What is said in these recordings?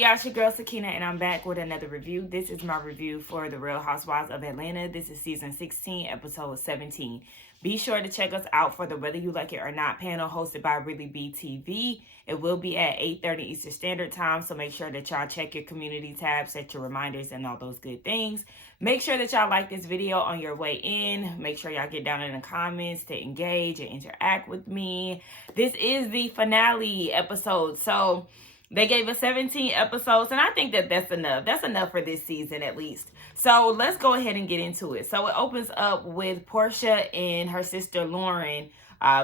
y'all? It's your girl Sakina, and I'm back with another review. This is my review for The Real Housewives of Atlanta. This is season 16, episode 17. Be sure to check us out for the Whether You Like It or Not panel hosted by Really BTV. It will be at 8:30 Eastern Standard Time, so make sure that y'all check your community tab, set your reminders, and all those good things. Make sure that y'all like this video on your way in. Make sure y'all get down in the comments to engage and interact with me. This is the finale episode, so they gave us 17 episodes, and I think that that's enough. That's enough for this season, at least. So let's go ahead and get into it. So it opens up with Porsha and her sister Lauren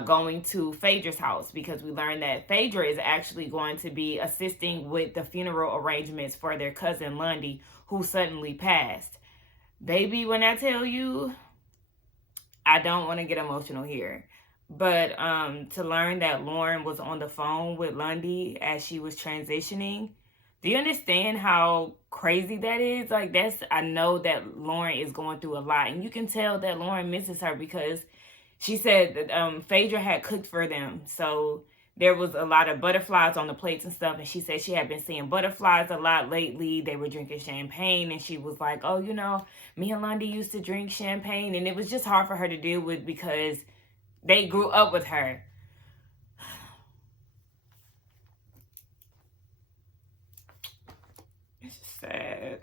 going to Phaedra's house, because we learned that Phaedra is actually going to be assisting with the funeral arrangements for their cousin Lundy, who suddenly passed. Baby, when I tell you, I don't want to get emotional here. But to learn that Lauren was on the phone with Lundy as she was transitioning, do you understand how crazy that is? Like, I know that Lauren is going through a lot, and you can tell that Lauren misses her, because she said that Phaedra had cooked for them, so there was a lot of butterflies on the plates and stuff, and she said she had been seeing butterflies a lot lately. They were drinking champagne, and she was like, oh, you know, me and Lundy used to drink champagne, and it was just hard for her to deal with because they grew up with her. It's sad.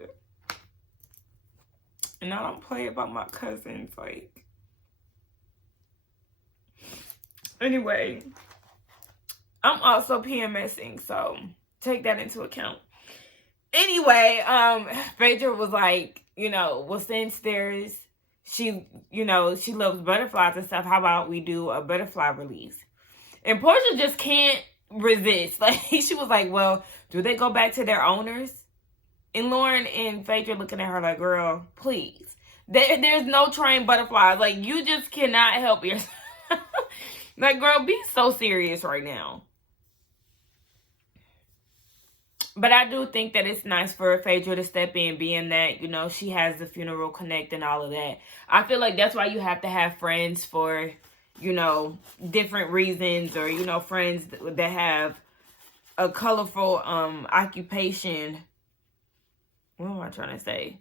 And I don't play about my cousins, like. Anyway, I'm also PMSing, so take that into account. Anyway, Phaedra was like, you know, well, since there's she loves butterflies and stuff, how about we do a butterfly release? And Porsha just can't resist. Like, she was like, well, do they go back to their owners? And Lauren and Phaedra looking at her like, girl, please. There's no trained butterflies. Like, you just cannot help yourself. Like, girl, be so serious right now. But I do think that it's nice for Phaedra to step in, being that, you know, she has the funeral connect and all of that. I feel like that's why you have to have friends for, you know, different reasons, or, you know, friends that have a colorful occupation. What am I trying to say?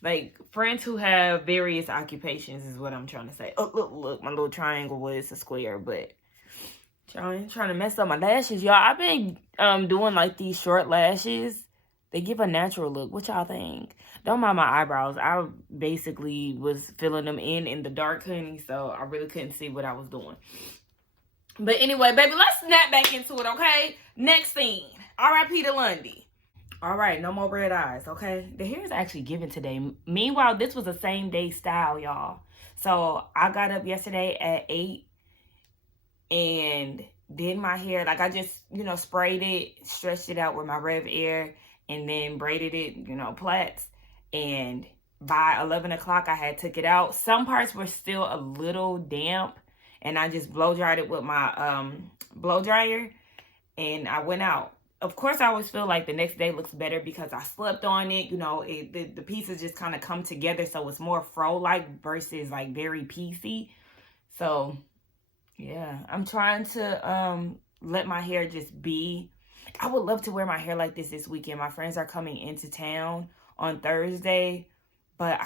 Like, friends who have various occupations is what I'm trying to say. Oh, look, my little triangle was a square, but trying to mess up my lashes, y'all. I've been doing like these short lashes. They give a natural look. What y'all think? Don't mind my eyebrows. I basically was filling them in the dark, honey, so I really couldn't see what I was doing. But anyway, baby, let's snap back into it, okay? Next scene. RIP to Lundy. All right, no more red eyes, okay? The hair is actually given today. Meanwhile, this was a same day style, y'all. So I got up yesterday at 8 and did my hair. Like, I just, you know, sprayed it, stretched it out with my Rev Air, and then braided it, you know, plaits. And by 11 o'clock, I had took it out. Some parts were still a little damp, and I just blow dried it with my blow dryer, and I went out. Of course, I always feel like the next day looks better because I slept on it. You know, the pieces just kind of come together, so it's more fro-like versus like very piecey. So yeah, I'm trying to let my hair just be. I would love to wear my hair like this weekend. My friends are coming into town on Thursday, but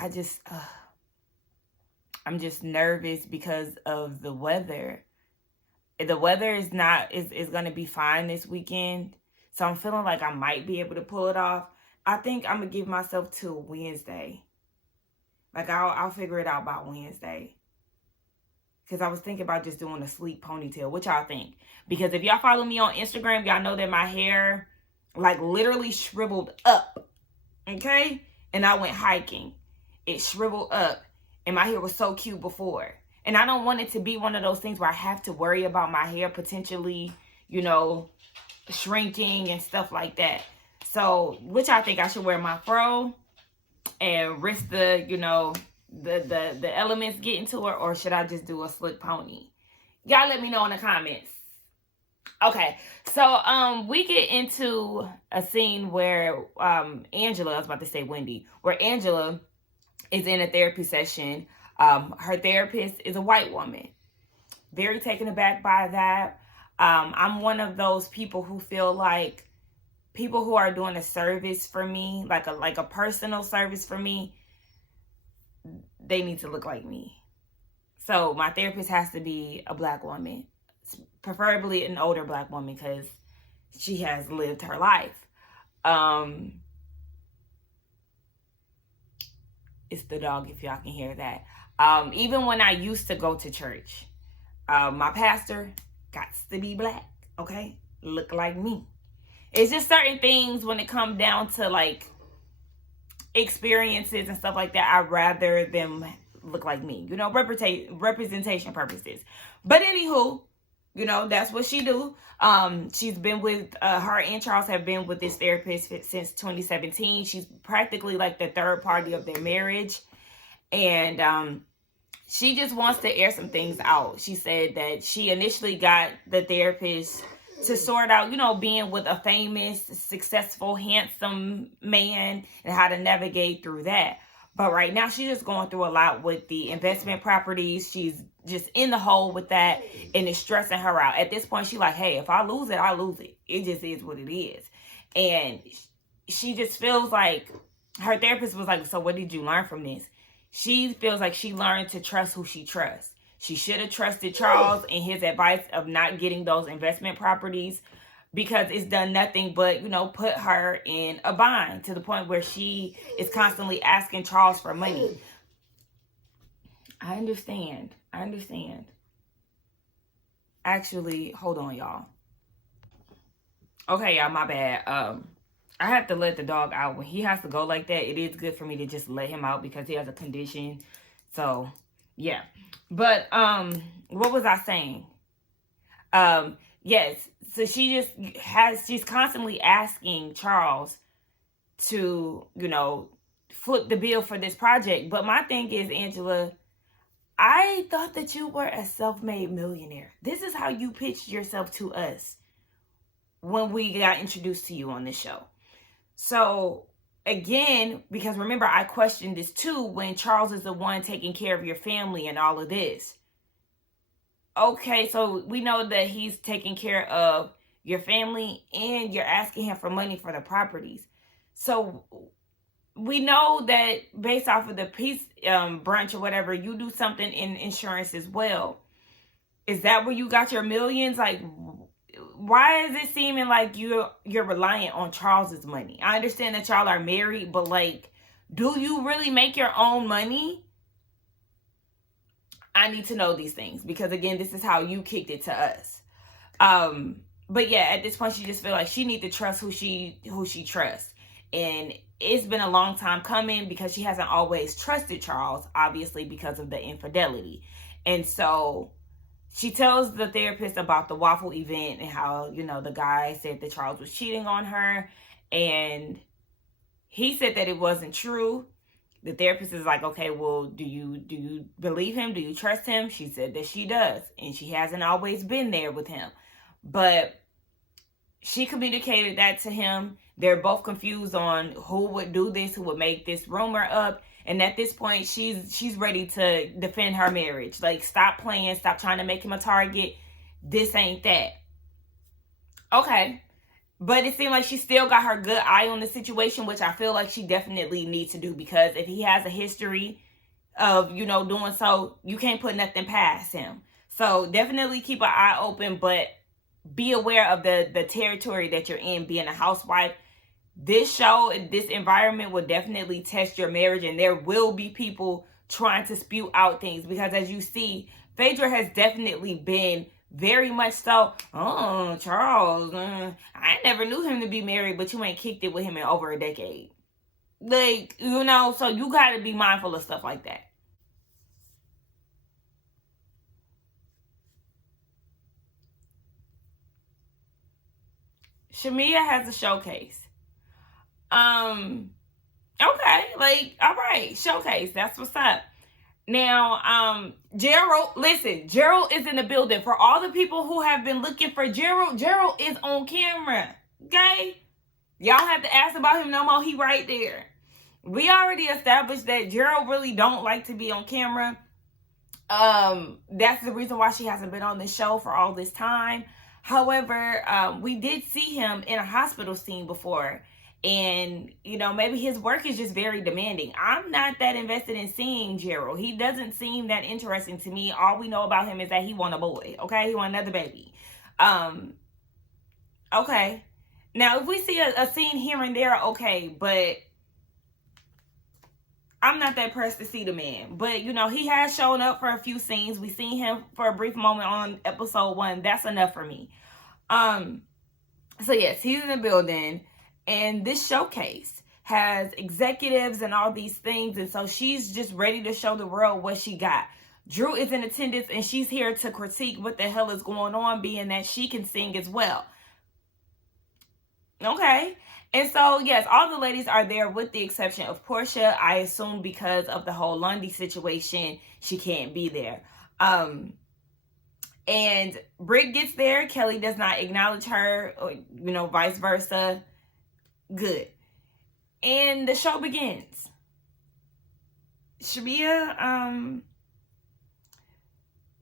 I'm just nervous because of the weather. The weather is going to be fine this weekend, so I'm feeling like I might be able to pull it off. I think I'm gonna give myself till Wednesday. Like, I'll figure it out by Wednesday. Because I was thinking about just doing a sleek ponytail. What y'all think? Because if y'all follow me on Instagram, y'all know that my hair, like, literally shriveled up. Okay? And I went hiking. It shriveled up. And my hair was so cute before. And I don't want it to be one of those things where I have to worry about my hair potentially, you know, shrinking and stuff like that. So, which I think I should wear my fro and risk the, you know, the elements getting to her, or should I just do a slick pony? Y'all let me know in the comments. Okay, so we get into a scene where Angela, I was about to say Wendy, where Angela is in a therapy session. Her therapist is a white woman. Very taken aback by that. I'm one of those people who feel like people who are doing a service for me, like a personal service for me, they need to look like me. So my therapist has to be a Black woman, preferably an older Black woman, because she has lived her life. It's the dog, if y'all can hear that. Even when I used to go to church, my pastor got to be Black, okay? Look like me. It's just certain things when it comes down to like experiences and stuff like that, I'd rather them look like me, you know, representation purposes. But anywho, you know, that's what she do. She's been with, her and Charles have been with this therapist since 2017. She's practically like the third party of their marriage. And she just wants to air some things out. She said that she initially got the therapist to sort out, you know, being with a famous, successful, handsome man and how to navigate through that. But right now, she's just going through a lot with the investment properties. She's just in the hole with that, and it's stressing her out. At this point, she's like, hey, if I lose it, I lose it. It just is what it is. And she just feels like, her therapist was like, so what did you learn from this? She feels like she learned to trust who she trusts. She should have trusted Charles and his advice of not getting those investment properties, because it's done nothing but, you know, put her in a bind to the point where she is constantly asking Charles for money. I understand. Actually, hold on, y'all. Okay, y'all, my bad. I have to let the dog out. When he has to go like that, it is good for me to just let him out because he has a condition. So, yeah. But, what was I saying? Yes. So she's constantly asking Charles to, you know, foot the bill for this project. But my thing is, Angela, I thought that you were a self-made millionaire. This is how you pitched yourself to us when we got introduced to you on this show. So again, because remember, I questioned this too when Charles is the one taking care of your family and all of this. Okay, so we know that he's taking care of your family and you're asking him for money for the properties. So we know that based off of the peace brunch or whatever, you do something in insurance as well. Is that where you got your millions? Like, why is it seeming like you're reliant on Charles's money? I understand that y'all are married, but like, do you really make your own money? I need to know these things because again, this is how you kicked it to us. But yeah, at this point, she just feel like she need to trust who she trusts. And it's been a long time coming because she hasn't always trusted Charles, obviously because of the infidelity. And so she tells the therapist about the waffle event and how, you know, the guy said that Charles was cheating on her. And he said that it wasn't true. The therapist is like, okay, well, do you believe him? Do you trust him? She said that she does. And she hasn't always been there with him. But she communicated that to him. They're both confused on who would do this, who would make this rumor up. And at this point, she's ready to defend her marriage. Like, stop playing. Stop trying to make him a target. This ain't that. Okay. But it seemed like she still got her good eye on the situation, which I feel like she definitely needs to do. Because if he has a history of, you know, doing so, you can't put nothing past him. So definitely keep an eye open, but be aware of the territory that you're in, being a housewife. This show, this environment will definitely test your marriage, and there will be people trying to spew out things. Because as you see, Phaedra has definitely been very much so, oh, Charles, I never knew him to be married, but you ain't kicked it with him in over a decade. Like, you know, so you got to be mindful of stuff like that. Shamia has a showcase. Okay, like, all right, showcase. That's what's up. Now, Gerald, listen, Gerald is in the building. For all the people who have been looking for Gerald, Gerald is on camera. Okay? Y'all have to ask about him no more. He right there. We already established that Gerald really don't like to be on camera. That's the reason why she hasn't been on the show for all this time. However, we did see him in a hospital scene before. And, you know, maybe his work is just very demanding. I'm not that invested in seeing Gerald. He doesn't seem that interesting to me. All we know about him is that he want a boy. Okay? He want another baby. Okay. Now, if we see a scene here and there, okay. But I'm not that pressed to see the man. But, you know, he has shown up for a few scenes. We seen him for a brief moment on episode 1. That's enough for me. So, yes, he's in the building. And this showcase has executives and all these things. And so she's just ready to show the world what she got. Drew is in attendance and she's here to critique what the hell is going on, being that she can sing as well. Okay. And so, yes, all the ladies are there with the exception of Porsha. I assume because of the whole Lundy situation, she can't be there. And Brit gets there. Kelly does not acknowledge her, or, you know, vice versa. Good. And the show begins. Shamia,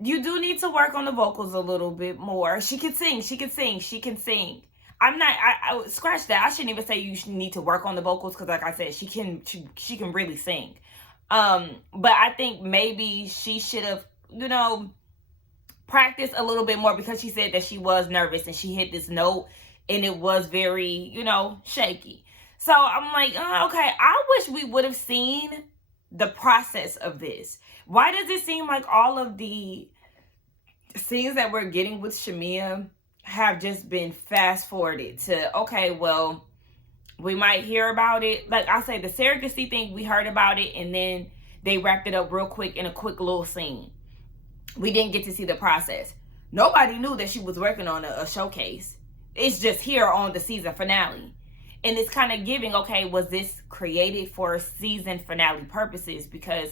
you do need to work on the vocals a little bit more. She can sing. She can sing. She can sing. I scratch that. I shouldn't even say you need to work on the vocals because, like I said, she can really sing. But I think maybe she should have, you know, practiced a little bit more because she said that she was nervous and she hit this note and it was very, you know, shaky. So I'm like, okay, I wish we would have seen the process of this. Why does it seem like all of the scenes that we're getting with Shamia have just been fast forwarded to, okay, well, we might hear about it. Like I say, the surrogacy thing, we heard about it and then they wrapped it up real quick in a quick little scene. We didn't get to see the process. Nobody knew that she was working on a showcase. It's just here on the season finale. And it's kind of giving, okay, was this created for season finale purposes? Because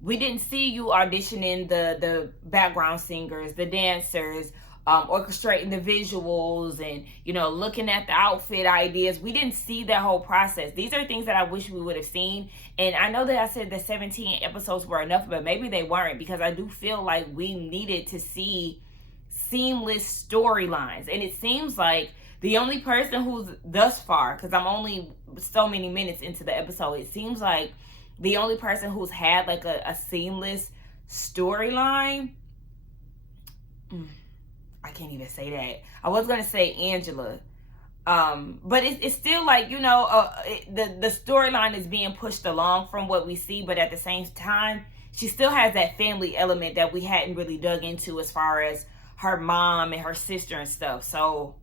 we didn't see you auditioning the background singers, the dancers, orchestrating the visuals and, you know, looking at the outfit ideas. We didn't see that whole process. These are things that I wish we would have seen. And I know that I said the 17 episodes were enough, but maybe they weren't, because I do feel like we needed to see seamless storylines. And it seems like the only person who's thus far, because I'm only so many minutes into the episode, it seems like the only person who's had like a seamless storyline, I can't even say that. I was going to say Angela. But it's still like, you know, the storyline is being pushed along from what we see. But at the same time, she still has that family element that we hadn't really dug into as far as her mom and her sister and stuff. So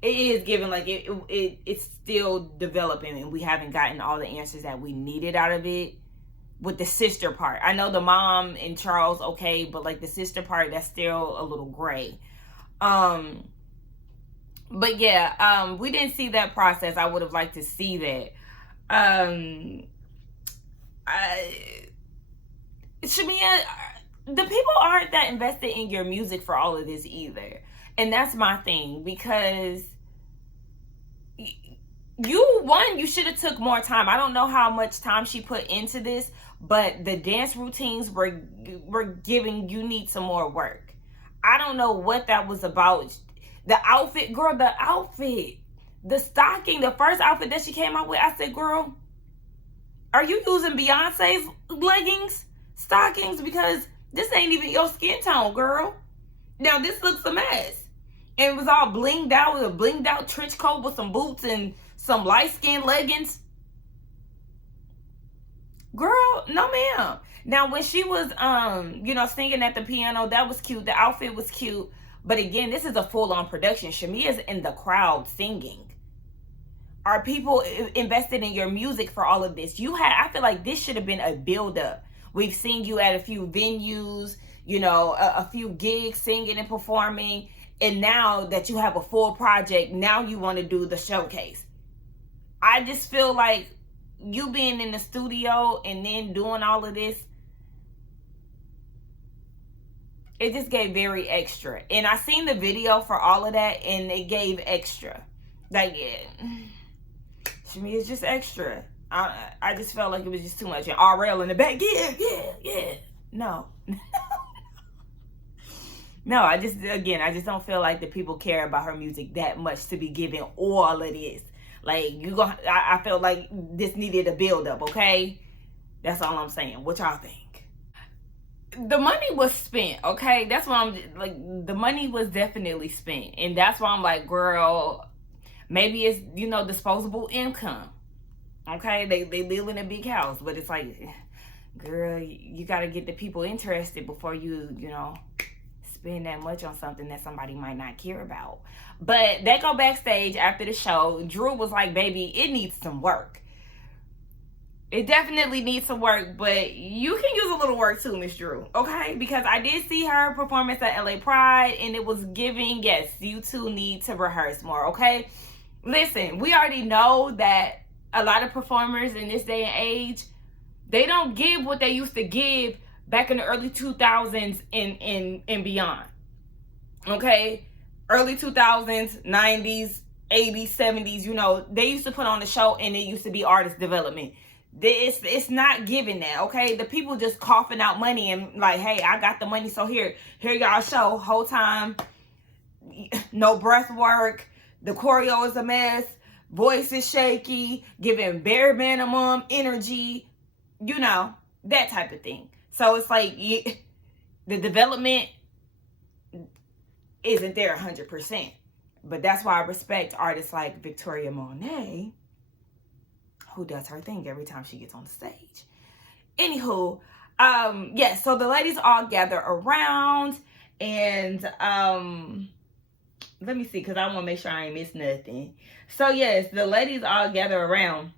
it is given like it's still developing and we haven't gotten all the answers that we needed out of it. With the sister part, I know the mom and Charles, okay, but like the sister part, that's still a little gray. But yeah, we didn't see that process. I would have liked to see that. Shamia, the people aren't that invested in your music for all of this either, and that's my thing, because you should have took more time. I don't know how much time she put into this, but the dance routines were giving, you need some more work. I don't know what that was about. The outfit, girl, the stocking, the first outfit that she came out with, I said, girl, are you using Beyonce's leggings, stockings? Because this ain't even your skin tone, girl. Now this looks a mess. And it was all blinged out with a blinged out trench coat with some boots and some light skin leggings. Girl, no ma'am. Now when she was you know, singing at the piano, that was cute. The outfit was cute. But again, this is a full-on production. Shamia's in the crowd singing. Are people invested in your music for all of this? I feel like this should have been a build-up. We've seen you at a few venues, you know, a few gigs singing and performing. And now that you have a full project, now you want to do the showcase. I just feel like you being in the studio and then doing all of this, it just gave very extra. And I seen the video for all of that and it gave extra. Like, yeah, Shamia's just extra. I just felt like it was just too much. And RL in the back, yeah. No. No, I just don't feel like the people care about her music that much to be giving all of this. Like, I felt like this needed a build up, okay? That's all I'm saying. What y'all think? The money was spent, okay? That's why I'm like, the money was definitely spent. And that's why I'm like, girl, maybe it's, disposable income. Okay? They live in a big house, but it's like, girl, you got to get the people interested before you spend that much on something that somebody might not care about. But they go backstage after the show. Drew was like, baby, it needs some work. It definitely needs some work, but you can use a little work too, Miss Drew, okay? Because I did see her performance at LA Pride, and it was giving, yes, you two need to rehearse more, okay? Listen, we already know that a lot of performers in this day and age, they don't give what they used to give back in the early 2000s and beyond, okay? Early 2000s, 90s, 80s, 70s, they used to put on the show, and it used to be artist development. It's not giving that, okay? The people just coughing out money and like, hey, I got the money, so here y'all show. Whole time, no breath work, the choreo is a mess, voice is shaky, giving bare minimum energy, that type of thing. So it's like the development isn't there 100%. But that's why I respect artists like Victoria Monet, who does her thing every time she gets on the stage. Anywho, yes, so the ladies all gather around, and let me see, because I want to make sure I ain't miss nothing. So yes, the ladies all gather around,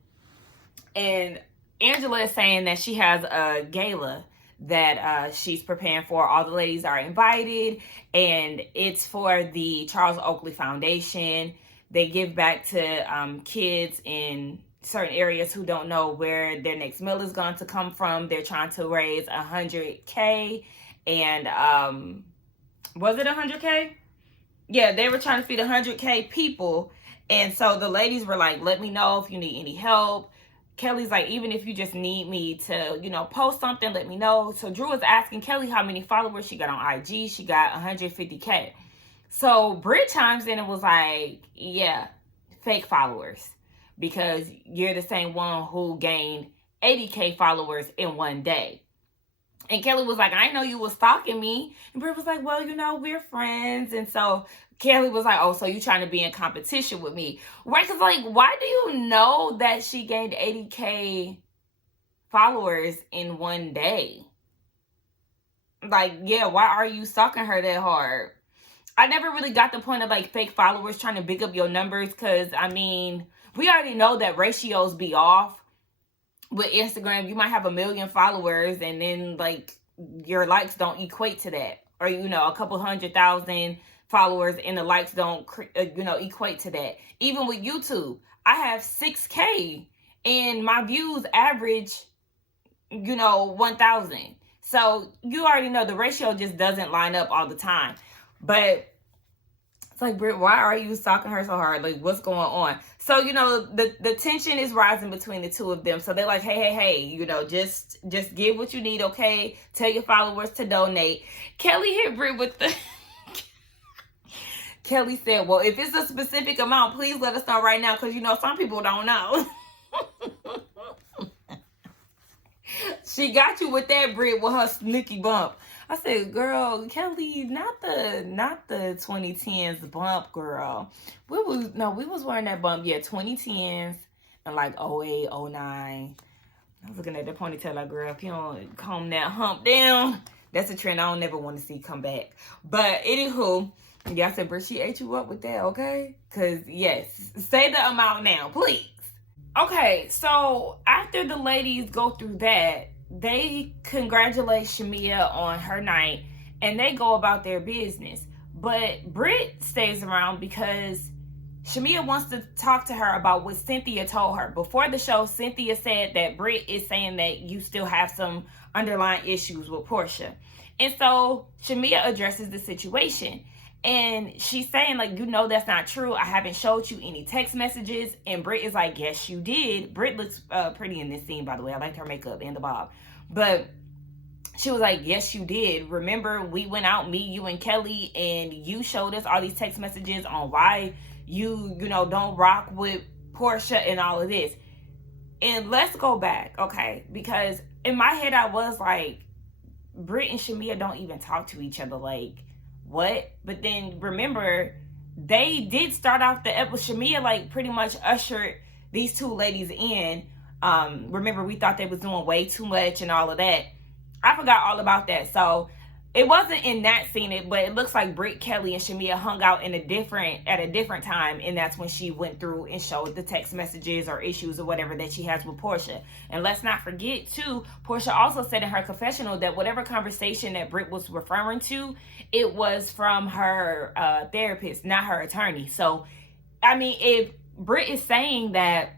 and Angela is saying that she has a gala that she's preparing for. All the ladies are invited, and it's for the Charles Oakley Foundation. They give back to kids in certain areas who don't know where their next meal is going to come from. They're trying to raise 100K, and was it 100K? Yeah, they were trying to feed 100K people, and so the ladies were like, let me know if you need any help. Kelly's like, even if you just need me to, post something, let me know. So Drew was asking Kelly how many followers she got on IG. She got 150K. So Brit chimes in and was like, yeah, fake followers, because you're the same one who gained 80K followers in one day. And Kelly was like, I didn't know you was stalking me. And Brit was like, well, we're friends. And so Kelly was like, oh, so you trying to be in competition with me. Right? Because, like, why do you know that she gained 80K followers in one day? Like, yeah, why are you stalking her that hard? I never really got the point of, like, fake followers trying to big up your numbers, because, we already know that ratios be off. With Instagram, you might have 1 million followers, and then, like, your likes don't equate to that. Or, a couple 100,000 followers and the likes don't, equate to that. Even with YouTube, I have 6K and my views average, 1,000. So you already know the ratio just doesn't line up all the time. But it's like, Brit, why are you stalking her so hard? Like, what's going on? So, the tension is rising between the two of them. So they're like, hey, just give what you need, okay? Tell your followers to donate. Kelly hit Brit with the... Kelly said, well, if it's a specific amount, please let us know right now, because, some people don't know. She got you with that, Brit, with her sneaky bump. I said, girl, Kelly, not the 2010s bump, girl. We was wearing that bump, 2010s and like 08, 09. I was looking at the ponytail, like, girl, if you don't comb that hump down, that's a trend I don't never want to see come back. But anywho, I said, Brit, she ate you up with that, okay? Because, yes, say the amount now, please. Okay, so after the ladies go through that, they congratulate Shamia on her night, and they go about their business. But Brit stays around because Shamia wants to talk to her about what Cynthia told her. Before the show, Cynthia said that Brit is saying that you still have some underlying issues with Porsha. And so Shamia addresses the situation. And she's saying, like, that's not true. I haven't showed you any text messages. And Brit is like, yes, you did. Brit looks pretty in this scene, by the way. I liked her makeup and the bob. But She was like, yes, you did. Remember, we went out, me, you, and Kelly, and you showed us all these text messages on why you don't rock with Porsha and all of this. And let's go back, okay? Because in my head, I was like, Brit and Shamia don't even talk to each other. Like, what? But then remember, they did start off the episode. Shamia like pretty much ushered these two ladies in. Remember, we thought they was doing way too much and all of that. I forgot all about that. So it wasn't in that scene, but it looks like Brit, Kelly, and Shamia hung out at a different time, and that's when she went through and showed the text messages or issues or whatever that she has with Porsha. And let's not forget too, Porsha also said in her confessional that whatever conversation that Brit was referring to, it was from her therapist, not her attorney. So, I mean, if Brit is saying that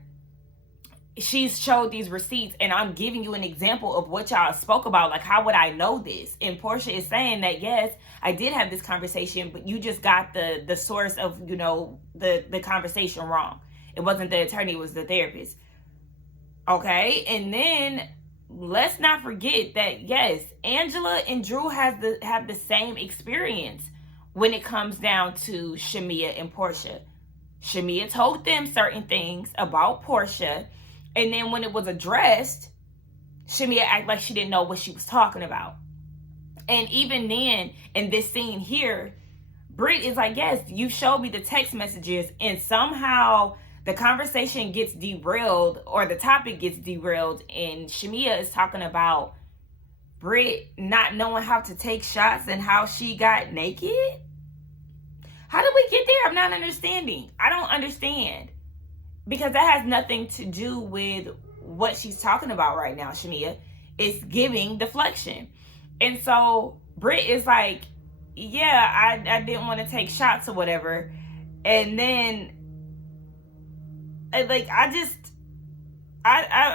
she's showed these receipts and I'm giving you an example of what y'all spoke about, like, how would I know this? And Porsha is saying that, yes, I did have this conversation, but you just got the source of, the conversation wrong. It wasn't the attorney, it was the therapist. Okay. And then let's not forget that, yes, Angela and Drew have the same experience when it comes down to Shamia and Porsha. Shamia told them certain things about Porsha, and then when it was addressed, Shamia acted like she didn't know what she was talking about. And even then, in this scene here, Brit is like, yes, you showed me the text messages, and somehow the conversation gets derailed, or the topic gets derailed, and Shamia is talking about Brit not knowing how to take shots and how she got naked. How did we get there? I'm not understanding. I don't understand. Because that has nothing to do with what she's talking about right now, Shamia. It's giving deflection. And so Brit is like, yeah, I didn't want to take shots or whatever. And then, like, I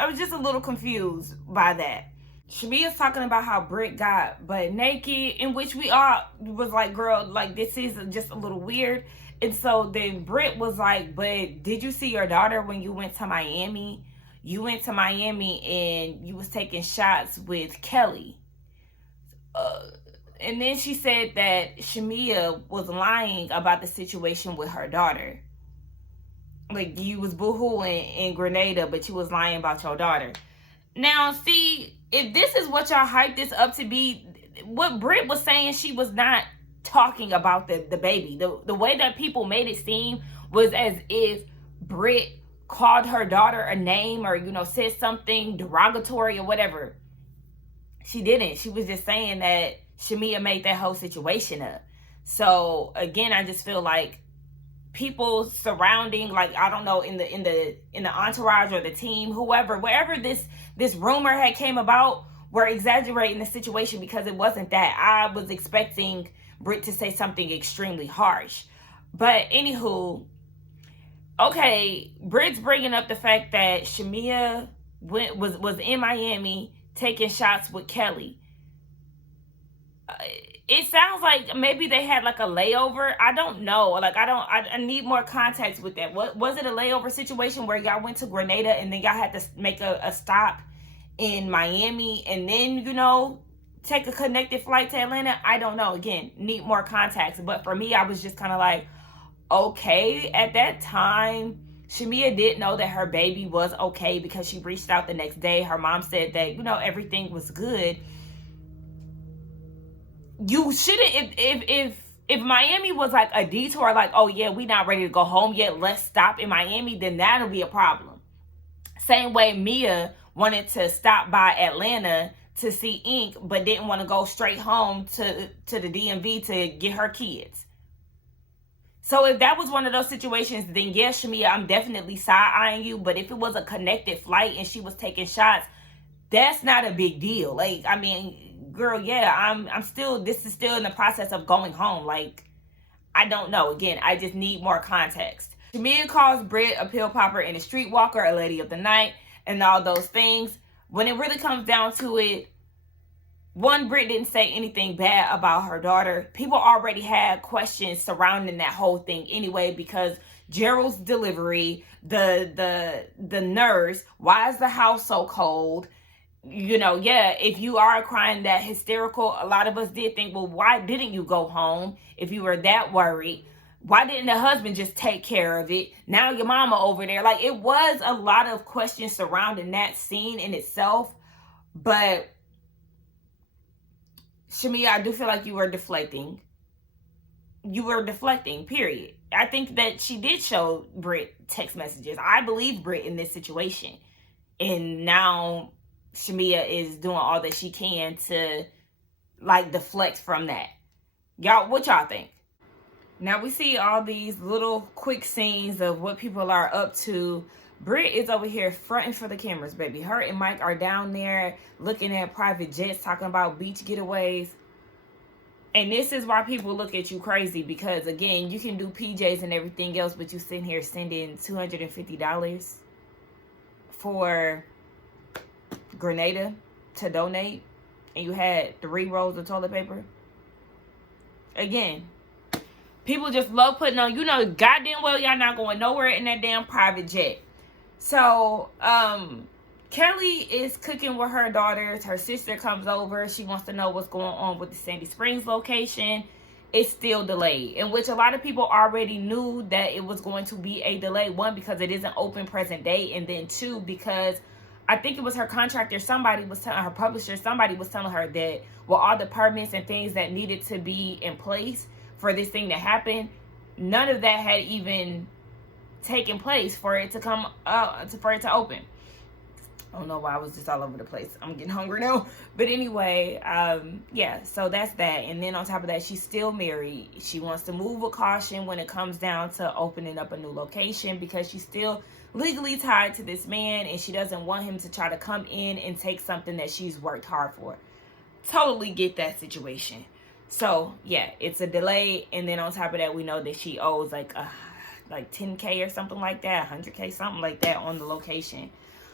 was just a little confused by that. Shamia's talking about how Brit got butt naked, in which we all was like, girl, like, this is just a little weird. And so then Brit was like, but did you see your daughter when you went to Miami? You went to Miami and you was taking shots with Kelly. And then she said that Shamia was lying about the situation with her daughter. Like, you was boohooing in Grenada, but you was lying about your daughter. Now, see, if this is what y'all hyped this up to be, what Brit was saying, she was not talking about the baby. The way that people made it seem was as if Brit called her daughter a name or, said something derogatory or whatever. She didn't. She was just saying that Shamia made that whole situation up. So again, I just feel like people surrounding, like, I don't know, in the entourage or the team, whoever, wherever this rumor had came about, were exaggerating the situation, because it wasn't that. I was expecting Brit to say something extremely harsh. But anywho, okay, Brit's bringing up the fact that Shamia was in Miami taking shots with Kelly. It sounds like maybe they had like a layover. I don't know. Like, I need more context with that. What was it, a layover situation where y'all went to Grenada and then y'all had to make a stop in Miami and then, take a connected flight to Atlanta? I don't know. Again, need more context. But for me, I was just kind of like, okay. At that time, Shamia did know that her baby was okay because she reached out the next day. Her mom said that, everything was good. You shouldn't, if Miami was like a detour, like, oh yeah, we not ready to go home yet, let's stop in Miami, then that'll be a problem. Same way Mia wanted to stop by Atlanta to see Ink, but didn't want to go straight home to the DMV to get her kids. So if that was one of those situations, then yes, Shamia, I'm definitely side-eyeing you. But if it was a connected flight and she was taking shots, that's not a big deal. Like, I mean, girl, yeah, this is still in the process of going home. Like, I don't know. Again, I just need more context. Shamia calls Brit a pill popper and a streetwalker, a lady of the night, and all those things. When it really comes down to it, one, Brit didn't say anything bad about her daughter. People already had questions surrounding that whole thing anyway, because Gerald's delivery, the nurse, why is the house so cold? you know, yeah, if you are crying that hysterical, a lot of us did think, well, why didn't you go home if you were that worried? Why didn't the husband just take care of it? Now your mama over there. Like, it was a lot of questions surrounding that scene in itself. But Shamia, I do feel like you were deflecting. You were deflecting, period. I think that she did show Brit text messages. I believe Brit in this situation. And now Shamia is doing all that she can to, like, deflect from that. Y'all, what y'all think? Now we see all these little quick scenes of what people are up to. Brit is over here fronting for the cameras, baby. Her and Mike are down there looking at private jets, talking about beach getaways. And this is why people look at you crazy, because, again, you can do PJs and everything else, but you sitting here sending $250 for Grenada to donate, and you had 3 rolls of toilet paper. Again, people just love putting on, you know, goddamn well y'all not going nowhere in that damn private jet. So, Kelly is cooking with her daughters. Her sister comes over. She wants to know what's going on with the Sandy Springs location. It's still delayed, in which a lot of people already knew that it was going to be a delay. 1, because it isn't open present day, and then 2, because I think it was her contractor, somebody was telling her, publisher, somebody was telling her that, well, all the permits and things that needed to be in place for this thing to happen, none of that had even taken place for it to come for it to open. I don't know why I was just all over the place. I'm getting hungry now. But anyway, yeah, so that's that. And then on top of that, she's still married. She wants to move with caution when it comes down to opening up a new location, because she's still legally tied to this man, and she doesn't want him to try to come in and take something that she's worked hard for. Totally get that situation. So, yeah, it's a delay. And then on top of that, we know that she owes like 10K or something like that, 100K, something like that on the location.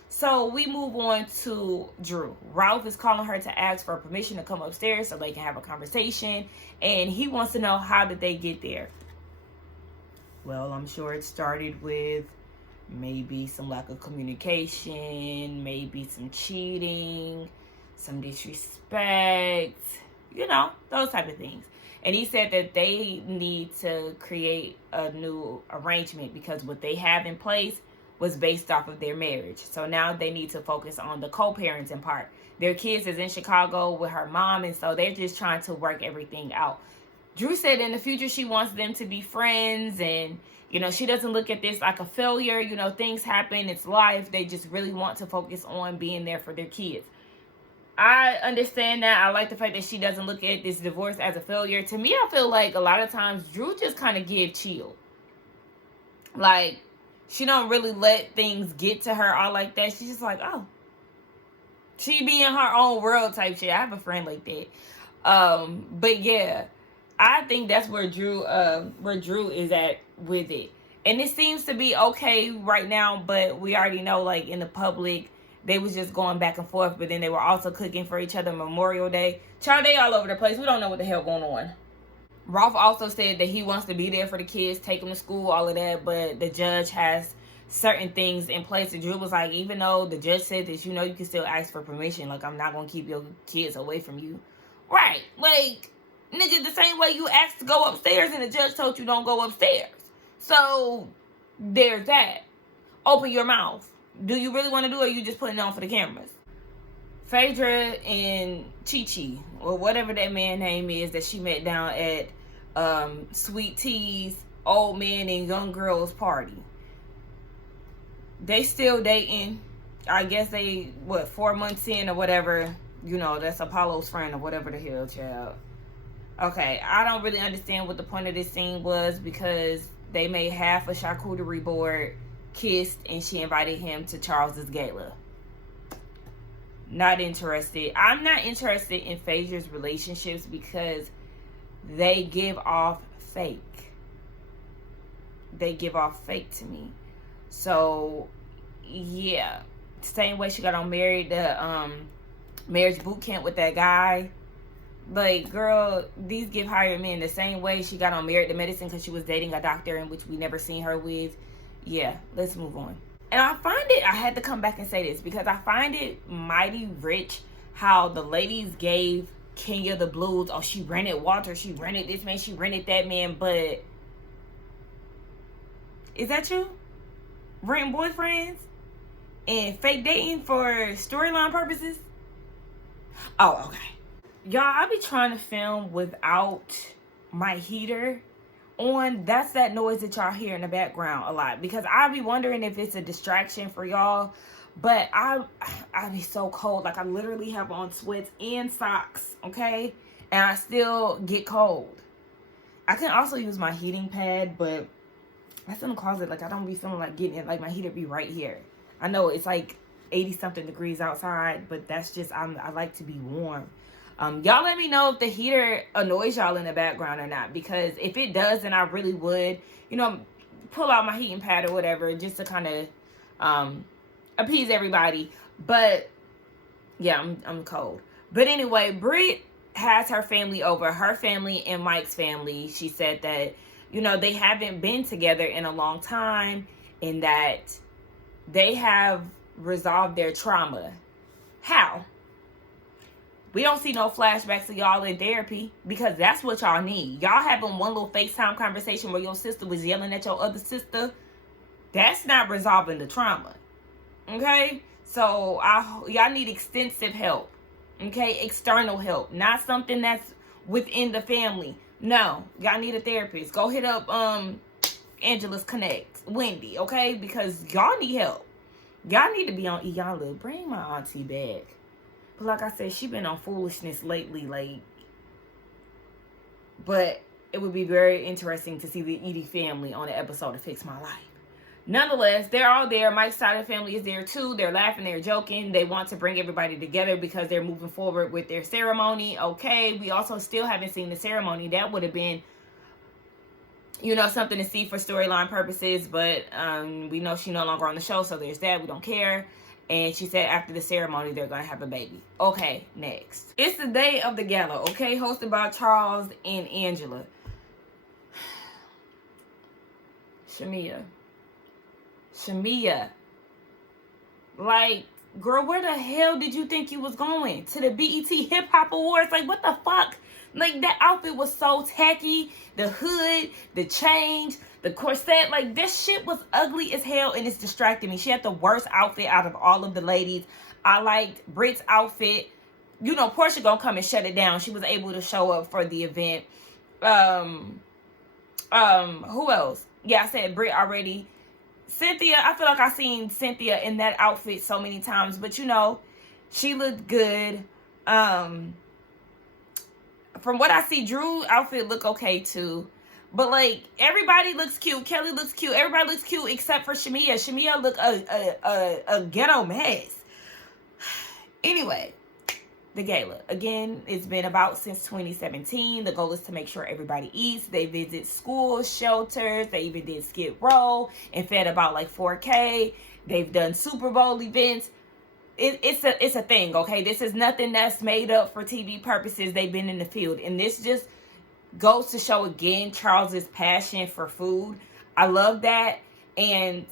So we move on to Drew. Ralph is calling her to ask for permission to come upstairs so they can have a conversation. And he wants to know, how did they get there? Well, I'm sure it started with maybe some lack of communication, maybe some cheating, some disrespect, you know, those type of things. And he said that they need to create a new arrangement, because what they have in place was based off of their marriage. So now they need to focus on the co-parenting part. Their kids is in Chicago with her mom, and so they're just trying to work everything out. Drew said in the future she wants them to be friends, and, you know, she doesn't look at this like a failure. You know, things happen. It's life. They just really want to focus on being there for their kids. I understand that. I like the fact that she doesn't look at this divorce as a failure. To me, I feel like a lot of times Drew just kind of give chill. Like, she don't really let things get to her all like that. She's just like, oh. She be in her own world type shit. I have a friend like that. But yeah, I think that's where Drew is at with it. And it seems to be okay right now, but we already know, like, in the public, they was just going back and forth, but then they were also cooking for each other Memorial Day. Child, they all over the place. We don't know what the hell going on. Ralph also said that he wants to be there for the kids, take them to school, all of that, but the judge has certain things in place. And Drew was like, even though the judge said that, you know, you can still ask for permission. Like, I'm not going to keep your kids away from you. Right. Like, nigga, the same way you asked to go upstairs and the judge told you don't go upstairs. So, there's that. Open your mouth. Do you really want to do it, or you just putting it on for the cameras? Phaedra and Chi-Chi, or whatever that man name is that she met down at Sweet Tea's old man and young girls party. They still dating. I guess they, 4 months in or whatever. You know, that's Apollo's friend or whatever the hell, child. Okay, I don't really understand what the point of this scene was, because they made half a charcuterie board, kissed, and she invited him to Charles's gala. Not interested. I'm not interested in Phaedra's relationships because they give off fake. They give off fake to me. So, yeah. Same way she got on married, the marriage boot camp with that guy. Like, girl, these give hired men. The same way she got on Married to Medicine because she was dating a doctor in which we never seen her with. Yeah, let's move on. And I find it, I had to come back and say this because I find it mighty rich how the ladies gave Kenya the blues. Oh, she rented Walter, she rented this man, she rented that man. But is that you? Renting boyfriends and fake dating for storyline purposes? Oh, okay. Y'all, I be trying to film without my heater on. That's that noise that y'all hear in the background a lot, because I be wondering if it's a distraction for y'all. But I be so cold. Like, I literally have on sweats and socks, okay? And I still get cold. I can also use my heating pad, but that's in the closet. Like, I don't be feeling like getting it. Like, my heater be right here. I know it's like 80 something degrees outside, but that's just, I like to be warm. Y'all let me know if the heater annoys y'all in the background or not, because if it does, then I really would, you know, pull out my heating pad or whatever, just to kind of appease everybody. But yeah, I'm cold. But anyway, Brit has her family over, her family and Mike's family. She said that, you know, they haven't been together in a long time, and that they have resolved their trauma. How? We don't see no flashbacks of y'all in therapy, because that's what y'all need. Y'all having one little FaceTime conversation where your sister was yelling at your other sister. That's not resolving the trauma. Okay? So y'all need extensive help. Okay? External help. Not something that's within the family. No. Y'all need a therapist. Go hit up Angela's Connect. Wendy. Okay? Because y'all need help. Y'all need to be on y'all little. Bring my auntie back. But like I said, she been on foolishness lately, like. But it would be very interesting to see the Edie family on the episode of Fix My Life. Nonetheless, they're all there. Mike's side of the family is there too. They're laughing, they're joking. They want to bring everybody together because they're moving forward with their ceremony. Okay, we also still haven't seen the ceremony. That would have been, you know, something to see for storyline purposes. But we know she's no longer on the show, so there's that. We don't care. And she said after the ceremony, they're going to have a baby. Okay, next. It's the day of the gala, okay? Hosted by Charles and Angela. Shamia. Like, girl, where the hell did you think you was going? To the BET Hip Hop Awards? Like, what the fuck? Like, that outfit was so tacky. The hood, the change, the corset, like, this shit was ugly as hell, and it's distracting me. She had the worst outfit out of all of the ladies. I liked Brit's outfit. You know, Porsha gonna come and shut it down. She was able to show up for the event. Who else? Yeah, I said Brit already. Cynthia, I feel like I've seen Cynthia in that outfit so many times, but you know, she looked good. From what I see, Drew's outfit look okay too. But, like, everybody looks cute. Kelly looks cute. Everybody looks cute except for Shamia. Shamia look a ghetto mess. Anyway, the gala. Again, it's been about since 2017. The goal is to make sure everybody eats. They visit schools, shelters. They even did Skid Row and fed about, like, 4K. They've done Super Bowl events. It's a thing, okay? This is nothing that's made up for TV purposes. They've been in the field. And this just goes to show again Charles's passion for food. I love that, and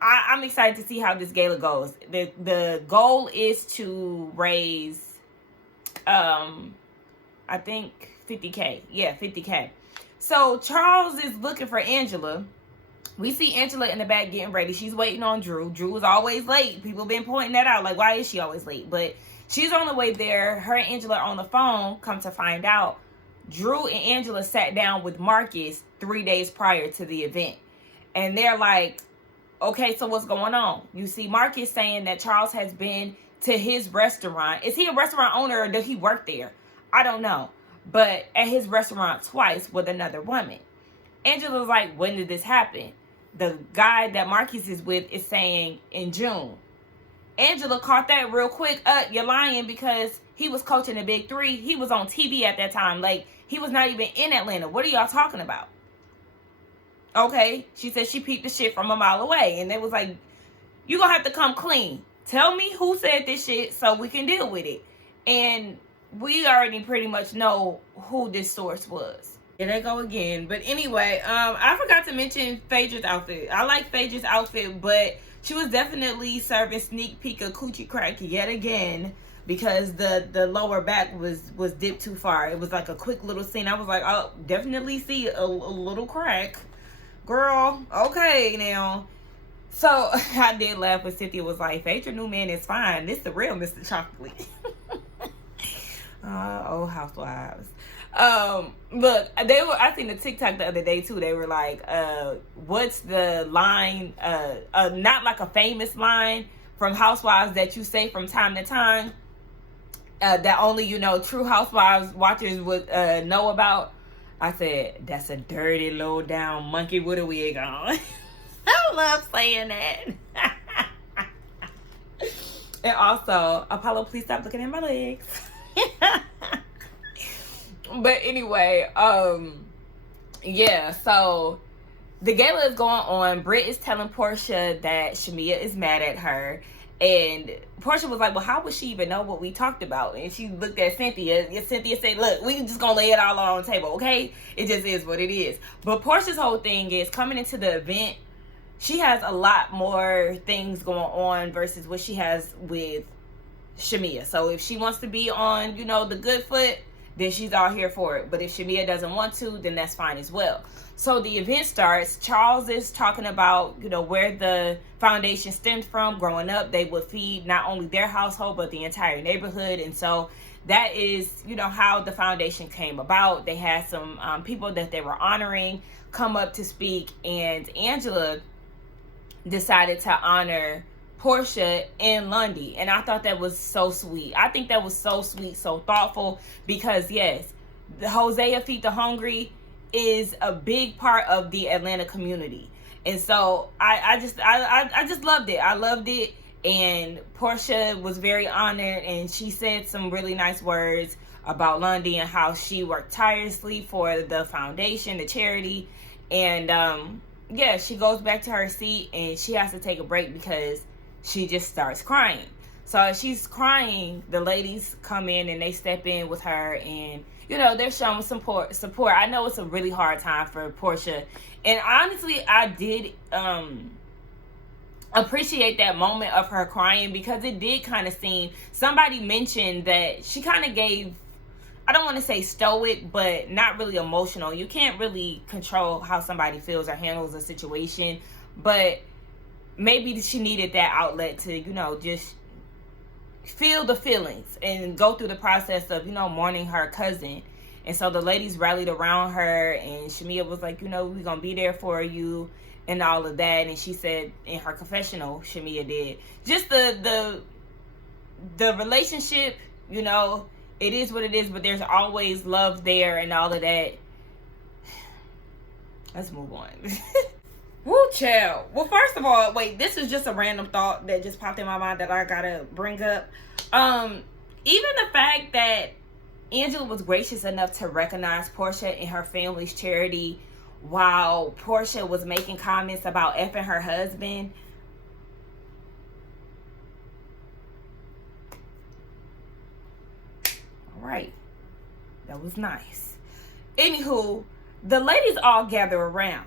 I'm excited to see how this gala goes. The goal is to raise, I think 50K. Yeah, 50K. So Charles is looking for Angela. We see Angela in the back getting ready. She's waiting on Drew. Drew is always late. People been pointing that out. Like, why is she always late? But she's on the way there. Her and Angela are on the phone. Come to find out, Drew and Angela sat down with Marcus 3 days prior to the event. And they're like, okay, so what's going on? You see Marcus saying that Charles has been to his restaurant. Is he a restaurant owner or does he work there? I don't know. But at his restaurant twice with another woman. Angela's like, when did this happen? The guy that Marcus is with is saying in June. Angela caught that real quick. You're lying, because he was coaching the Big Three. He was on TV at that time. Like, he was not even in Atlanta. What are y'all talking about? Okay. She said she peeped the shit from a mile away. And they was like, you gonna have to come clean. Tell me who said this shit so we can deal with it. And we already pretty much know who this source was. Here they go again. But anyway, I forgot to mention Phaedra's outfit. I like Phaedra's outfit, but she was definitely serving sneak peek of coochie crack yet again, because the lower back was dipped too far. It was like a quick little scene. I was like, oh, definitely see a little crack. Girl, okay now. So I did laugh when Cynthia was like, Phaedra new man is fine. This the real Mr. Chocolate. Old Housewives. Look, I seen the TikTok the other day too. They were like, what's the line, not like a famous line from Housewives that you say from time to time, that only, true Housewives watchers would know about. I said, that's a dirty, low down monkey with a wig on. I love saying that. And also, Apollo, please stop looking at my legs. But anyway, yeah, so the gala is going on. Brit is telling Porsha that Shamia is mad at her. And Porsha was like, well, how would she even know what we talked about? And she looked at Cynthia. And Cynthia said, look, we just going to lay it all on the table, okay? It just is what it is. But Porsha's whole thing is, coming into the event, she has a lot more things going on versus what she has with Shamia. So if she wants to be on, the good foot, then she's all here for it. But if Shamia doesn't want to, then that's fine as well. So the event starts. Charles is talking about, where the foundation stemmed from. Growing up, they would feed not only their household, but the entire neighborhood. And so that is, how the foundation came about. They had some people that they were honoring come up to speak. And Angela decided to honor Porsha and Lundy. And I thought that was so sweet. I think that was so sweet, so thoughtful, because yes, the Hosea Feed the Hungry is a big part of the Atlanta community. And so I just loved it. I loved it. And Porsha was very honored, and she said some really nice words about Lundy and how she worked tirelessly for the foundation, the charity. And yeah, she goes back to her seat and she has to take a break because she just starts crying. So as she's crying, the ladies come in and they step in with her, and they're showing support. I know it's a really hard time for Porsha, and honestly, I did appreciate that moment of her crying, because it did kind of seem, somebody mentioned that she kind of gave, I don't want to say stoic, but not really emotional. You can't really control how somebody feels or handles a situation, but maybe she needed that outlet to, just feel the feelings and go through the process of, mourning her cousin. And so the ladies rallied around her, and Shamia was like, we're going to be there for you and all of that. And she said in her confessional, Shamia did, just the relationship, it is what it is, but there's always love there and all of that. Let's move on. Woo, child. Well, first of all, wait, this is just a random thought that just popped in my mind that I gotta bring up. Even the fact that Angela was gracious enough to recognize Porsha and her family's charity while Porsha was making comments about effing her husband. All right. That was nice. Anywho, the ladies all gather around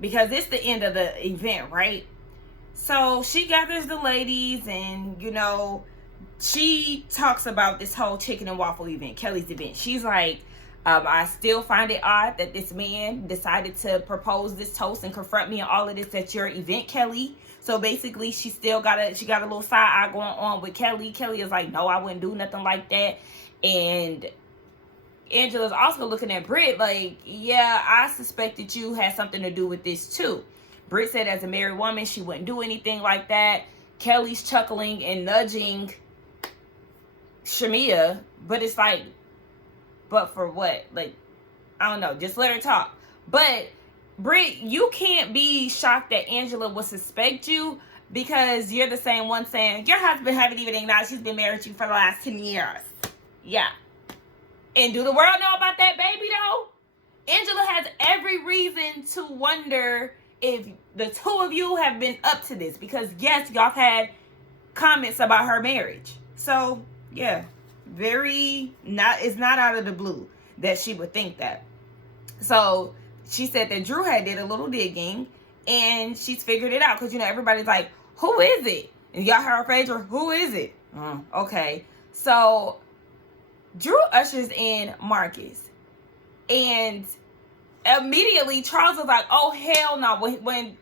because it's the end of the event, right? So she gathers the ladies and, she talks about this whole chicken and waffle event, Kelly's event. She's like, I still find it odd that this man decided to propose this toast and confront me and all of this at your event, Kelly. So basically, she got a little side eye going on with Kelly. Kelly is like, no, I wouldn't do nothing like that. And Angela's also looking at Brit like, yeah, I suspected you had something to do with this too. Brit said as a married woman, she wouldn't do anything like that. Kelly's chuckling and nudging Shamia, but it's like, but for what? Like, I don't know. Just let her talk. But Brit, you can't be shocked that Angela would suspect you because you're the same one saying your husband haven't even acknowledged he's been married to you for the last 10 years. Yeah. And do the world know about that baby though? Angela has every reason to wonder if the two of you have been up to this, because yes, y'all had comments about her marriage. So yeah, it's not out of the blue that she would think that. So she said that Drew had did a little digging and she's figured it out, because everybody's like, Who is it? And y'all heard Phaedra, who is it? Okay. So Drew ushers in Marcus. And immediately Charles was like, oh, hell no. When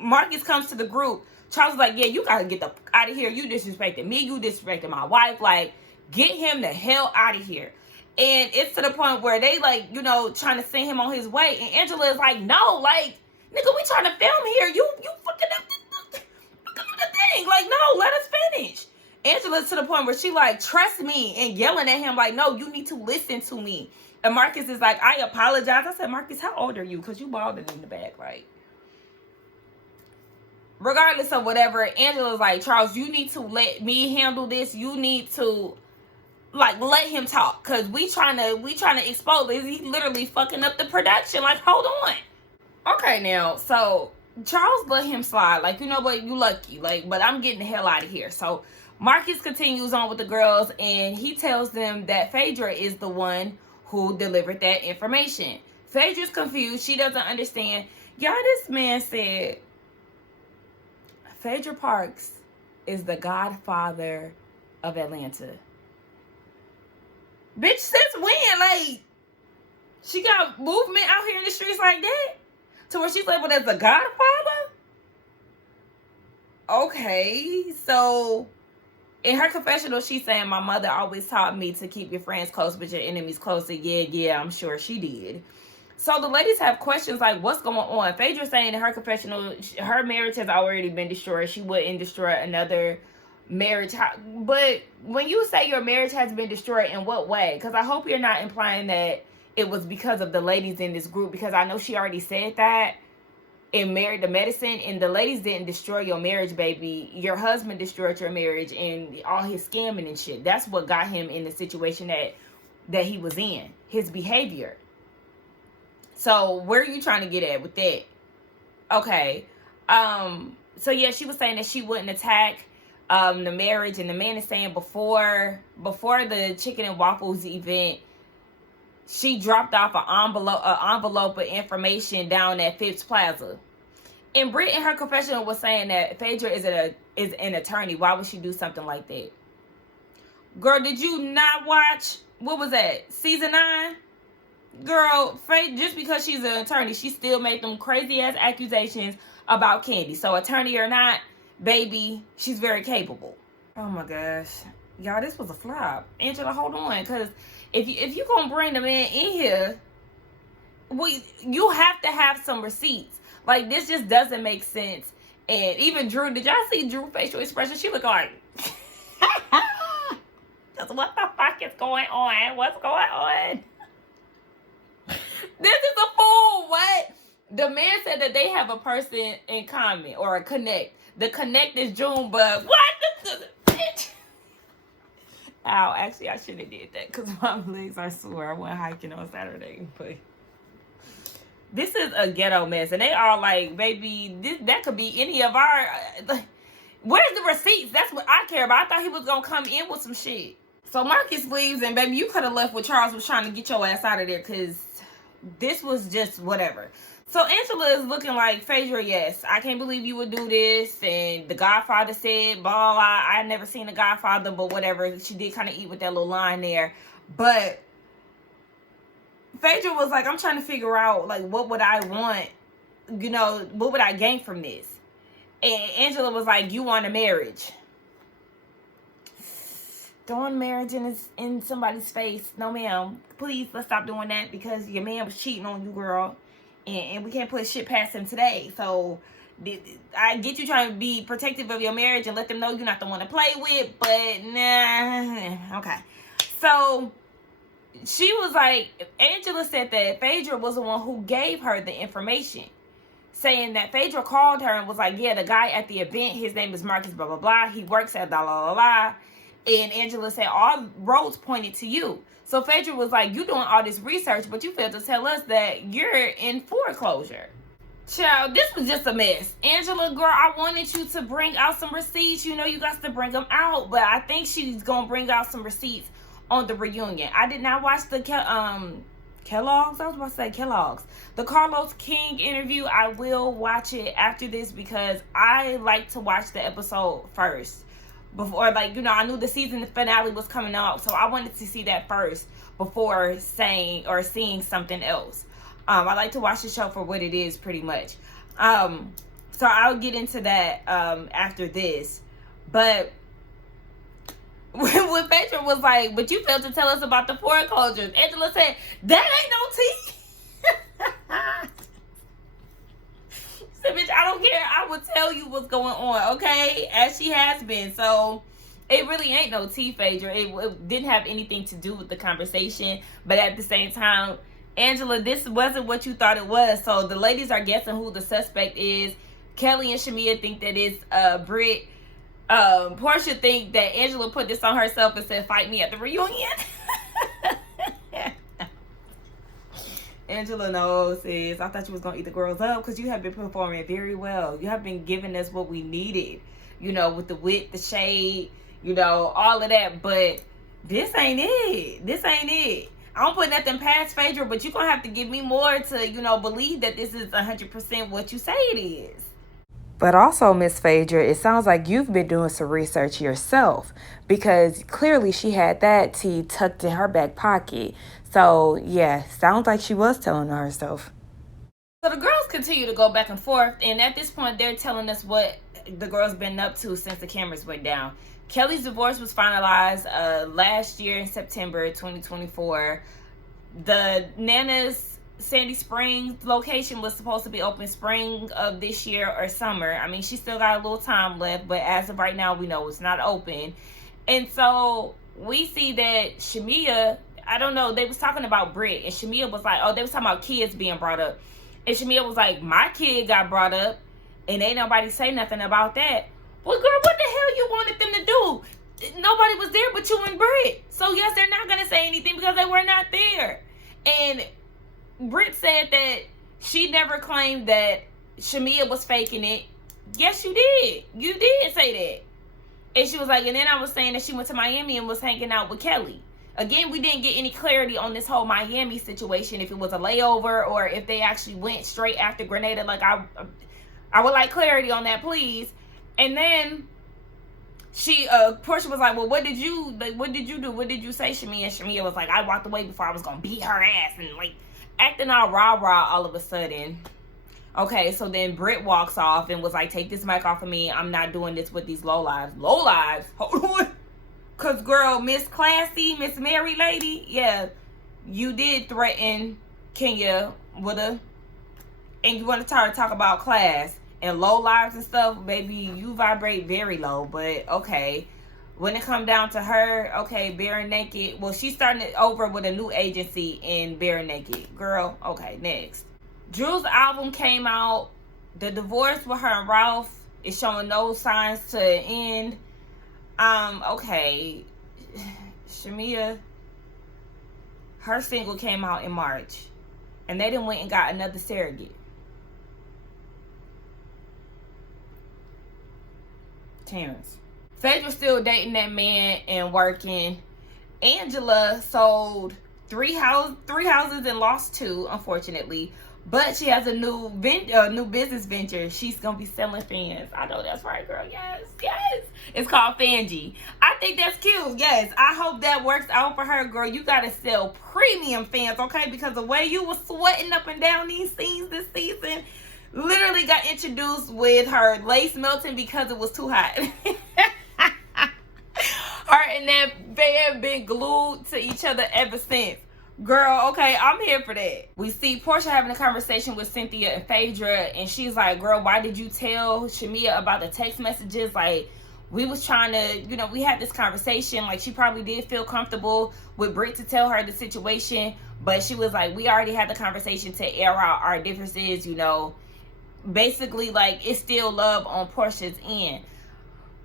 Marcus comes to the group, Charles was like, yeah, you gotta get the out of here. You disrespected me. You disrespected my wife. Like, get him the hell out of here. And it's to the point where they, like, you know, trying to send him on his way. And Angela is like, no, like, nigga, we trying to film here. You fucking up the thing. Like, no, let us finish. Angela's to the point where she, like, trust me, and yelling at him like, no, you need to listen to me. And Marcus is like, I apologize. I said, Marcus, how old are you? Because you balding in the back, like. Regardless of whatever, Angela's like, Charles, you need to let me handle this. You need to, like, let him talk. Because we trying to expose this. He's literally fucking up the production. Like, hold on. Okay, now, so Charles let him slide. Like, you know what? You lucky. Like, but I'm getting the hell out of here. So Marcus continues on with the girls, and he tells them that Phaedra is the one who delivered that information. Phaedra's confused. She doesn't understand. Y'all, this man said Phaedra Parks is the godfather of Atlanta. Bitch, since when? Like, she got movement out here in the streets like that? To where she's labeled as the godfather? Okay, so in her confessional, she's saying, my mother always taught me to keep your friends close, but your enemies closer. Yeah, I'm sure she did. So the ladies have questions like, what's going on? Phaedra's saying in her confessional, her marriage has already been destroyed. She wouldn't destroy another marriage. But when you say your marriage has been destroyed, in what way? Because I hope you're not implying that it was because of the ladies in this group, because I know she already said that in Married to Medicine, and the ladies didn't destroy your marriage, baby. Your husband destroyed your marriage and all his scamming and shit. That's what got him in the situation that he was in, his behavior. So where are you trying to get at with that? Okay. So yeah, she was saying that she wouldn't attack the marriage, and the man is saying before the chicken and waffles event, she dropped off an envelope of information down at Phipps Plaza. And Brit in her confessional was saying that Phaedra is an attorney. Why would she do something like that? Girl, did you not watch, what was that, season 9? Girl, just because she's an attorney, she still made them crazy ass accusations about Candy. So attorney or not, baby, she's very capable. Oh my gosh. Y'all, this was a flop. Angela, hold on, because if you gonna bring the man in here, you have to have some receipts. Like, this just doesn't make sense. And even Drew, did y'all see Drew's facial expression? She looked like, what the fuck is going on? What's going on? This is a fool. What? The man said that they have a person in common or a connect. The connect is Junebug. What? Bitch. Ow, actually, I shouldn't have did that because my legs, I swear, I went hiking on Saturday. But this is a ghetto mess. And they are like, baby, that could be any of our... where's the receipts? That's what I care about. I thought he was going to come in with some shit. So Marcus leaves, and baby, you could have left when Charles was trying to get your ass out of there, because this was just whatever. So Angela is looking like, Phaedra, yes, I can't believe you would do this. And the Godfather said, blah, blah, I never seen the Godfather, but whatever. She did kind of eat with that little line there. But Phaedra was like, I'm trying to figure out, like, what would I want? You know, what would I gain from this? And Angela was like, you want a marriage. Throwing marriage in somebody's face. No, ma'am. Please, let's stop doing that, because your man was cheating on you, girl. And we can't put shit past him today. So I get you trying to be protective of your marriage and let them know you're not the one to play with. But nah. Okay. So she was like, Angela said that Phaedra was the one who gave her the information. Saying that Phaedra called her and was like, yeah, the guy at the event, his name is Marcus, blah, blah, blah. He works at blah, blah, blah, blah. And Angela said, all roads pointed to you. So Phaedra was like, you doing all this research, but you failed to tell us that you're in foreclosure. Child, this was just a mess. Angela, girl, I wanted you to bring out some receipts. You know you got to bring them out. But I think she's going to bring out some receipts on the reunion. I did not watch the Kellogg's? I was about to say Kellogg's. The Carlos King interview, I will watch it after this because I like to watch the episode first. Before, like, you know, I knew the season finale was coming up, so I wanted to see that first before saying or seeing something else. I like to watch the show for what it is, pretty much. So I'll get into that after this. But when Petra was like, but you failed to tell us about the foreclosures, Angela said, that ain't no tea. She said, bitch, I don't care. I will tell you what's going on, okay? As she has been. So it really ain't no tea, Phaedra. It didn't have anything to do with the conversation. But at the same time, Angela, this wasn't what you thought it was. So the ladies are guessing who the suspect is. Kelly and Shamia think that it's Brit. Porsha think that Angela put this on herself and said, fight me at the reunion. Angela knows, sis. I thought you was going to eat the girls up because you have been performing very well. You have been giving us what we needed, you know, with the wit, the shade, you know, all of that. But this ain't it. This ain't it. I don't put nothing past Phaedra, but you're going to have to give me more to, you know, believe that this is 100% what you say it is. But also, Miss Phaedra, it sounds like you've been doing some research yourself because clearly she had that tea tucked in her back pocket. So, yeah, sounds like she was telling herself. So the girls continue to go back and forth, and at this point, they're telling us what the girls been up to since the cameras went down. Kelly's divorce was finalized last year in September 2024. The Nana's Sandy Springs location was supposed to be open spring of this year or summer. I mean, she still got a little time left, but as of right now, we know it's not open. And so we see that Shamia, I don't know, they was talking about Brit, and Shamia was like, oh, they was talking about kids being brought up. And Shamia was like, my kid got brought up, and ain't nobody say nothing about that. Well, girl, what the hell you wanted them to do? Nobody was there but you and Brit. So, yes, they're not going to say anything because they were not there. And Brit said that she never claimed that Shamia was faking it. Yes, you did. You did say that. And she was like, and then I was saying that she went to Miami and was hanging out with Kelly. Again, we didn't get any clarity on this whole Miami situation, if it was a layover or if they actually went straight after Grenada. Like, I would like clarity on that, please. And then Porsha was like, well, what did you do? What did you say, Shamia? And Shamia was like, I walked away before I was going to beat her ass. And, like, acting all rah-rah all of a sudden. Okay, so then Brit walks off and was like, take this mic off of me. I'm not doing this with these lowlives. Lowlives? Hold on. Because, girl, Miss Classy, Miss Mary Lady, yeah, you did threaten Kenya with a, and you want to talk about class and lowlives and stuff, baby, you vibrate very low, but okay. When it come down to her, okay, Bare Naked. Well, she's starting it over with a new agency in Bare Naked. Girl, okay, next. Drew's album came out. The divorce with her and Ralph is showing no signs to end. Okay. Shamia, her single came out in March. And they done went and got another surrogate. Terrence. Phaedra's still dating that man and working. Angela sold three houses and lost 2, unfortunately. But she has a new business venture. She's gonna be selling fans. I know that's right, girl. Yes, yes. It's called Fangie. I think that's cute. Yes, I hope that works out for her, girl. You gotta sell premium fans, okay? Because the way you was sweating up and down these scenes this season, literally got introduced with her lace melting because it was too hot. Her and that band been glued to each other ever since. Girl, okay, I'm here for that. We see Porsha having a conversation with Cynthia and Phaedra, and she's like, girl, why did you tell Shamia about the text messages? Like, we was trying to, you know, we had this conversation. Like, she probably did feel comfortable with Brit to tell her the situation, but she was like, we already had the conversation to air out our differences, you know. Basically, like, it's still love on Porsha's end.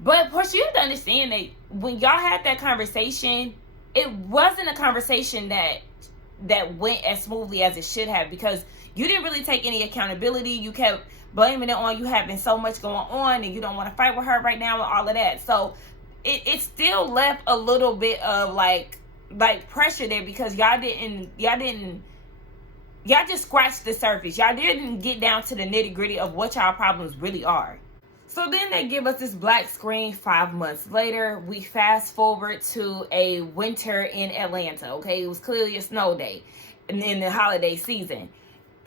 But Porsha, you have to understand that when y'all had that conversation, it wasn't a conversation that went as smoothly as it should have, because you didn't really take any accountability. You kept blaming it on you having so much going on and you don't want to fight with her right now and all of that. So it still left a little bit of like pressure there, because y'all didn't y'all just scratched the surface. Y'all didn't get down to the nitty gritty of what y'all problems really are. So then they give us this black screen 5 months later. We fast forward to a winter in Atlanta, okay? It was clearly a snow day in the holiday season.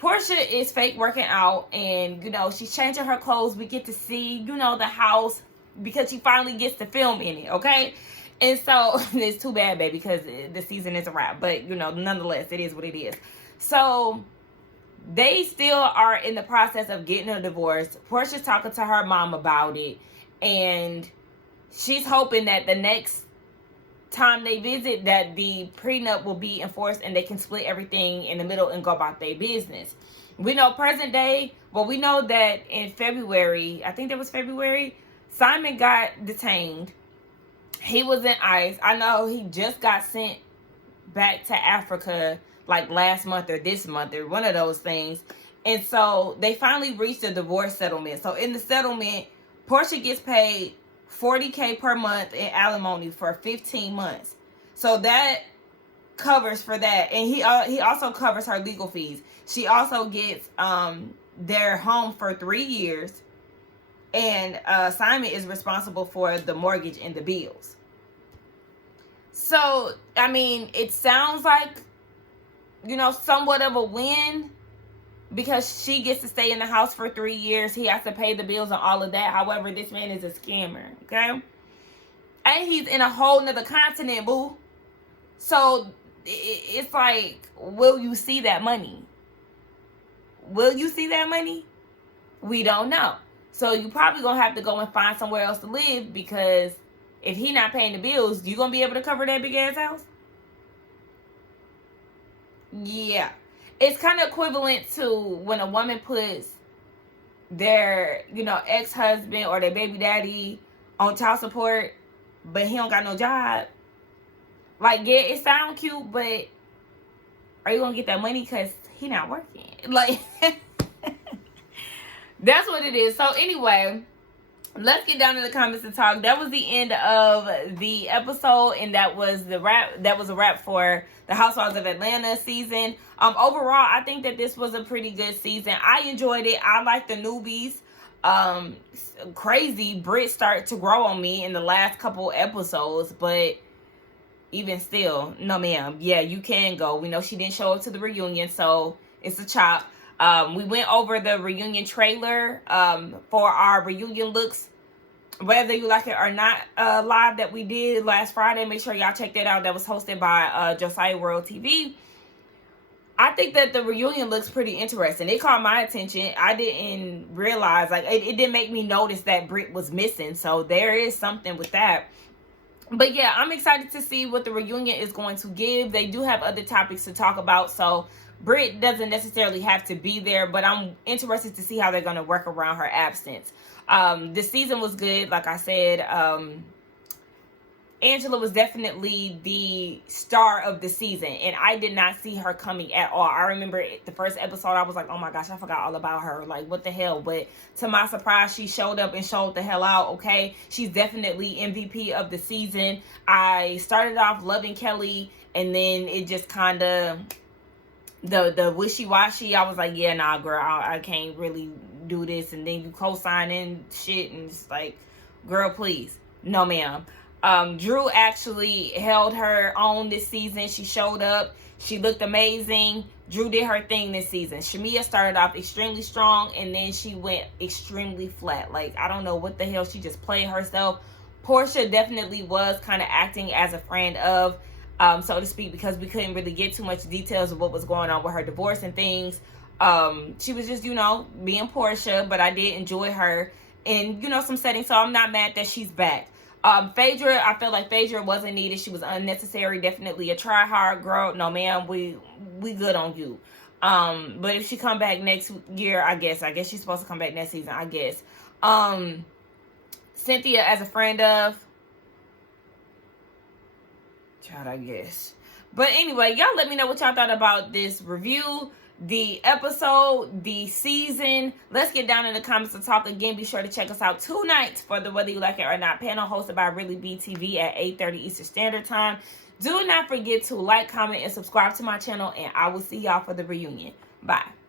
Porsha is fake working out, and, you know, she's changing her clothes. We get to see, you know, the house because she finally gets to film in it, okay? And so, it's too bad, baby, because the season is a wrap. But, you know, nonetheless, it is what it is. So, they still are in the process of getting a divorce. Porsha's talking to her mom about it. And she's hoping that the next time they visit, that the prenup will be enforced and they can split everything in the middle and go about their business. We know present day, well, we know that in February, I think that was February, Simon got detained. He was in ICE. I know he just got sent back to Africa like last month or this month or one of those things. And so they finally reached a divorce settlement. So in the settlement, Porsha gets paid $40K per month in alimony for 15 months. So that covers for that. And he also covers her legal fees. She also gets their home for 3 years. And Simon is responsible for the mortgage and the bills. So, I mean, it sounds like, you know, somewhat of a win, because she gets to stay in the house for 3 years. He has to pay the bills and all of that. However, this man is a scammer, okay? And he's in a whole nother continent, boo. So, it's like, will you see that money? Will you see that money? We don't know. So, you probably going to have to go and find somewhere else to live, because if he not paying the bills, you going to be able to cover that big-ass house? Yeah. It's kind of equivalent to when a woman puts their, you know, ex-husband or their baby daddy on child support, but he don't got no job. Like, yeah, it sounds cute, but are you gonna get that money because he not working? Like, that's what it is. So anyway, let's get down to the comments and talk. That was the end of the episode, and that was the wrap. That was a wrap for the Housewives of Atlanta season. Overall, I think that this was a pretty good season. I enjoyed it. I like the newbies. Crazy Brit started to grow on me in the last couple episodes, but even still, no ma'am. Yeah, you can go. We know she didn't show up to the reunion, so it's a chop. We went over the reunion trailer for our reunion looks, whether you like it or not, live that we did last Friday. Make sure y'all check that out. That was hosted by Josiah World TV. I think that the reunion looks pretty interesting. It caught my attention. I didn't realize, like, it didn't make me notice that Brit was missing. So there is something with that. But yeah, I'm excited to see what the reunion is going to give. They do have other topics to talk about, so Brit doesn't necessarily have to be there, but I'm interested to see how they're going to work around her absence. This season was good. Like I said, Angela was definitely the star of the season, and I did not see her coming at all. I remember the first episode, I was like, oh my gosh, I forgot all about her. Like, what the hell? But to my surprise, she showed up and showed the hell out, okay? She's definitely MVP of the season. I started off loving Kelly, and then it just kind of, the wishy-washy. I was like, yeah, nah, girl, I can't really do this. And then you co-signing shit, and it's like, girl, please. No, ma'am. Drew actually held her own this season. She showed up. She looked amazing. Drew did her thing this season. Shamia started off extremely strong, and then she went extremely flat. Like, I don't know what the hell. She just played herself. Porsha definitely was kind of acting as a friend of, so to speak, because we couldn't really get too much details of what was going on with her divorce and things. She was just, you know, being Porsha, but I did enjoy her in, you know, some settings, so I'm not mad that she's back. Phaedra, I felt like Phaedra wasn't needed. She was unnecessary. Definitely a try-hard girl. No, ma'am, we good on you. But if she come back next year, I guess she's supposed to come back next season, I guess. Cynthia as a friend of, child, I guess. But anyway, y'all let me know what y'all thought about this review, the episode, the season. Let's get down in the comments and talk again. Be sure to check us out tonight for the Whether You Like It or Not panel, hosted by Really BTV at 8:30 Eastern Standard Time. Do not forget to like, comment, and subscribe to my channel, and I will see y'all for the reunion. Bye.